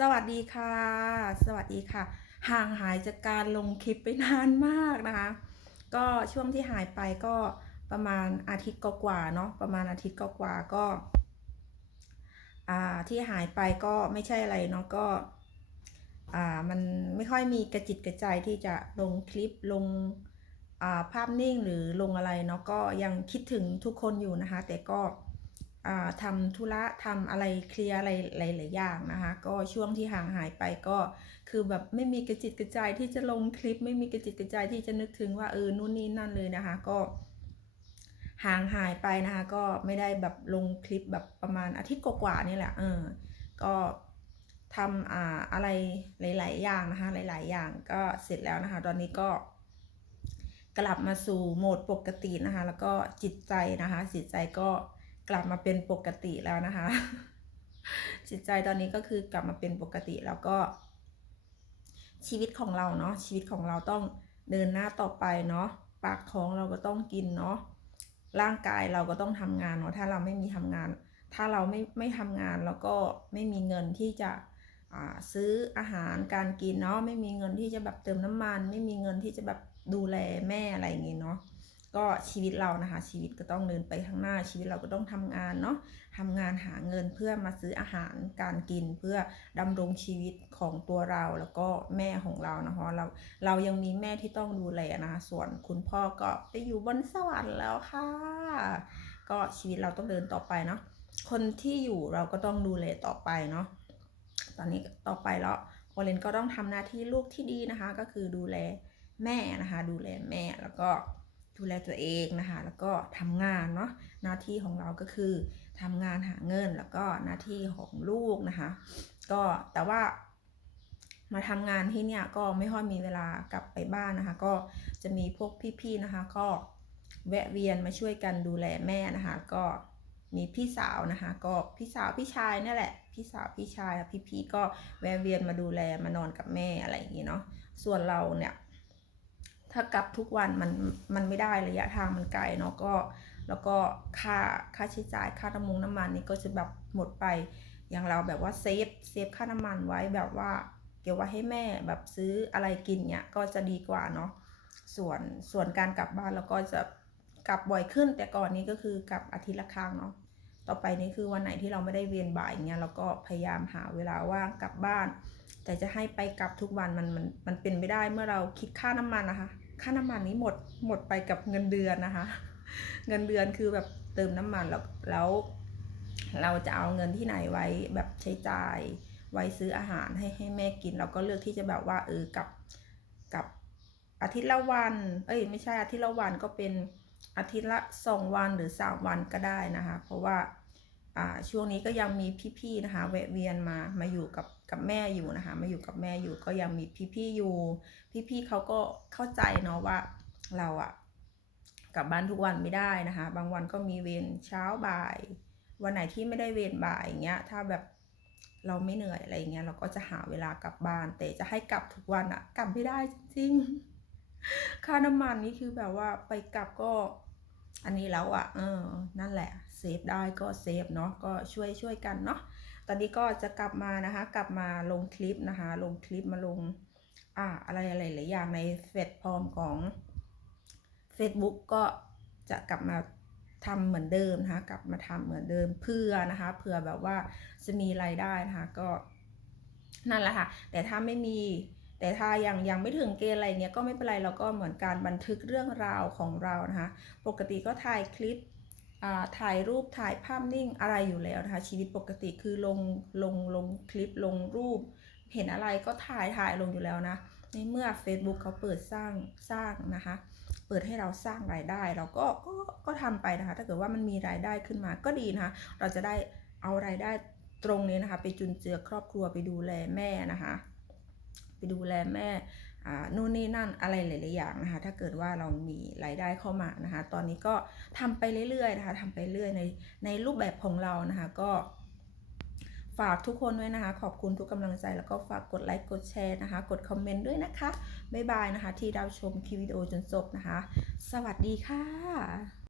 สวัสดีค่ะ สวัสดีค่ะ ห่างหายจากการลงคลิปไปนานมากนะคะ ก็ช่วงที่หายไปก็ประมาณอาทิตย์กว่าเนาะประมาณอาทิตย์กว่าก็อ่าที่หายไปก็ไม่ใช่อะไรเนาะก็อ่ามันไม่ค่อยมีกระจิตกระใจที่จะลงคลิปลงอ่าภาพนิ่งหรือลงอะไรเนาะก็ยังคิดถึงทุกคนอยู่นะคะ แต่ก็ ทำธุระทำอะไรเคลียร์อะไรหลายๆอย่างนะคะ ก็ช่วงที่ห่างหายไปก็คือแบบไม่มีกระจิตกระใจที่จะลงคลิป ไม่มีกระจิตกระใจที่จะนึกถึงว่าเออนู่นนี่นั่นเลยนะคะ ก็ห่างหายไปนะคะ ก็ไม่ได้แบบลงคลิปแบบประมาณอาทิตย์กว่าๆนี่แหละเออก็ทำอ่าอะไรหลาย ๆ อย่างนะคะ หลาย ๆ อย่างก็เสร็จแล้วนะคะ ตอนนี้ก็กลับมาสู่โหมดปกตินะคะ แล้วก็จิตใจนะคะจิตใจก็ กลับมาเป็นปกติแล้วนะคะ จิตใจตอนนี้ก็คือกลับมาเป็นปกติแล้วก็ ชีวิตของเราเนาะชีวิตของเราต้องเดินหน้าต่อไปเนาะปากท้องเราก็ต้องกินเนาะร่างกายเราก็ต้องทำงานเนาะถ้าเราไม่มีทำงาน ถ้าเราไม่ไม่ทำงานแล้วก็ไม่มีเงินที่จะซื้ออาหารการกินเนาะไม่มีเงินที่จะแบบเติมน้ำมัน ไม่มีเงินที่จะแบบดูแลแม่อะไรอย่างงี้เนาะ ก็ชีวิตเรานะคะ ชีวิตก็ต้องเดินไปข้างหน้าชีวิตเราก็ต้องทำงานเนาะทำงานหาเงินเพื่อมาซื้ออาหารการกินเพื่อดำรงชีวิตของตัวเราแล้วก็แม่ของเรานะคะเราเรายังมีแม่ที่ต้องดูแลนะคะส่วนคุณพ่อก็ไปอยู่บนสวรรค์แล้วค่ะ ก็ชีวิตเราต้องเดินต่อไปเนาะคนที่อยู่เราก็ต้องดูแลต่อไปเนาะตอนนี้ต่อไปแล้วโอเลนก็ต้องทำหน้าที่ลูกที่ดีนะคะ ก็คือดูแลแม่นะคะ ดูแลแม่แล้วก็ ดูแลตัวเองนะคะ แล้วก็ทำงานเนาะหน้าที่ของเราก็คือทำงานหาเงินแล้วก็หน้าที่ของลูกนะคะ ก็แต่ว่ามาทำงานที่เนี่ยก็ไม่ค่อยมีเวลากลับไปบ้านนะคะ ก็จะมีพวกพี่ๆนะคะ ก็แวะเวียนมาช่วยกันดูแลแม่นะคะ ก็มีพี่สาวนะคะ ก็พี่สาวพี่ชายนี่แหละ พี่สาวพี่ชายพี่พี่ๆก็แวะเวียนมาดูแลมานอนกับแม่อะไรอย่างนี้เนาะส่วนเราเนี่ย ถ้ากลับทุกวันมันมันไม่ได้ระยะทางมันไกลเนาะก็ แล้วก็ค่าค่าใช้จ่ายค่าน้ำมงน้ำมันนี่ก็จะแบบหมดไปอย่างเราแบบว่าเซฟเซฟค่าน้ำมันไว้แบบว่าเก็บไว้ให้แม่แบบซื้ออะไรกินเนี่ยก็จะดีกว่าเนาะส่วนส่วนการกลับบ้านเราก็จะกลับบ่อยขึ้น แต่ก่อนนี้ก็คือกลับอาทิตย์ละครั้งเนาะต่อไปนี้คือวันไหนที่เราไม่ได้เวียนบ่ายเงี้ยเราก็พยายามหาเวลาว่างกลับบ้าน แต่จะให้ไปกลับทุกวันมันมันมันเป็นไม่ได้เมื่อเราคิดค่าน้ำมันนะคะ ค่าน้ำมันนี้หมดหมดไปกับเงินเดือนนะคะ เงินเดือนคือแบบเติมน้ำมันแล้วแล้วเราจะเอาเงินที่ไหนไว้แบบใช้จ่ายไว้ซื้ออาหารให้ให้แม่กิน เราก็เลือกที่จะแบบว่าเออกับกับอาทิตย์ละวัน เอ้ยไม่ใช่อาทิตย์ละวันก็เป็นอาทิตย์ละสองวันหรือสามวันก็ได้นะคะ เพราะว่าอ่า ช่วงนี้ก็ยังมีพี่ๆนะคะแวะเวียนมามาอยู่กับกับแม่อยู่นะคะมาอยู่กับแม่อยู่ก็ยังมีพี่ๆอยู่ พี่ๆเขาก็เข้าใจเนาะว่าเราอะกลับบ้านทุกวันไม่ได้นะคะ บางวันก็มีเวรเช้าบ่าย วันไหนที่ไม่ได้เวรบ่ายอย่างเงี้ยถ้าแบบเราไม่เหนื่อยอะไรอย่างเงี้ยเราก็จะหาเวลากลับบ้าน แต่จะให้กลับทุกวันอะกลับไม่ได้จริงๆค่าน้ำมันนี่คือแบบว่าไปกลับก็ อันนี้แล้วอะเออนั่นแหละเซฟได้ก็เซฟเนาะก็ช่วยช่วยกันเนาะตอนนี้ก็จะกลับมานะคะ กลับมาลงคลิปนะคะ ลงคลิปมาลงอ่าอะไรอะไรหลายอย่างในเฟซพอมของ Facebook ก็จะกลับมาทำเหมือนเดิมนะคะ กลับมาทำเหมือนเดิมเพื่อนะคะเผื่อแบบว่าจะมีรายได้นะคะก็นั่นแหละค่ะ แต่ถ้าไม่มี แต่ถ้ายังยังไม่ถึงเกณฑ์อะไรเนี้ยก็ไม่เป็นไรเราก็เหมือนการบันทึกเรื่องราวของเรานะคะปกติก็ถ่ายคลิปถ่ายรูปถ่ายภาพนิ่งอะไรอยู่แล้วนะคะชีวิตปกติคือลงลงลงคลิปลงรูป เห็นอะไรก็ถ่ายถ่ายลงอยู่แล้วนะในเมื่อ Facebook เขาเปิดสร้างสร้างนะคะ เปิดให้เราสร้างรายได้เราก็ก็ก็ทำไปนะคะ ถ้าเกิดว่ามันมีรายได้ขึ้นมาก็ดีนะคะ เราจะได้เอารายได้ตรงนี้นะคะ ไปจุนเจือครอบครัวไปดูแลแม่นะคะ ดูแลแม่นู่นนี่นั่นอะไรหลายๆอย่างนะคะ ถ้าเกิดว่าเรามีรายได้เข้ามานะคะ ตอนนี้ก็ทำไปเรื่อยๆนะคะทำไปเรื่อยในในรูปแบบของเรานะคะก็ฝากทุกคนด้วยนะคะ ขอบคุณทุกกำลังใจแล้วก็ฝากกดไลค์กดแชร์นะคะ กดคอมเมนต์ด้วยนะคะ บ๊ายบายนะคะ ที่รับชมคลิปวิดีโอจนจบนะคะ สวัสดีค่ะ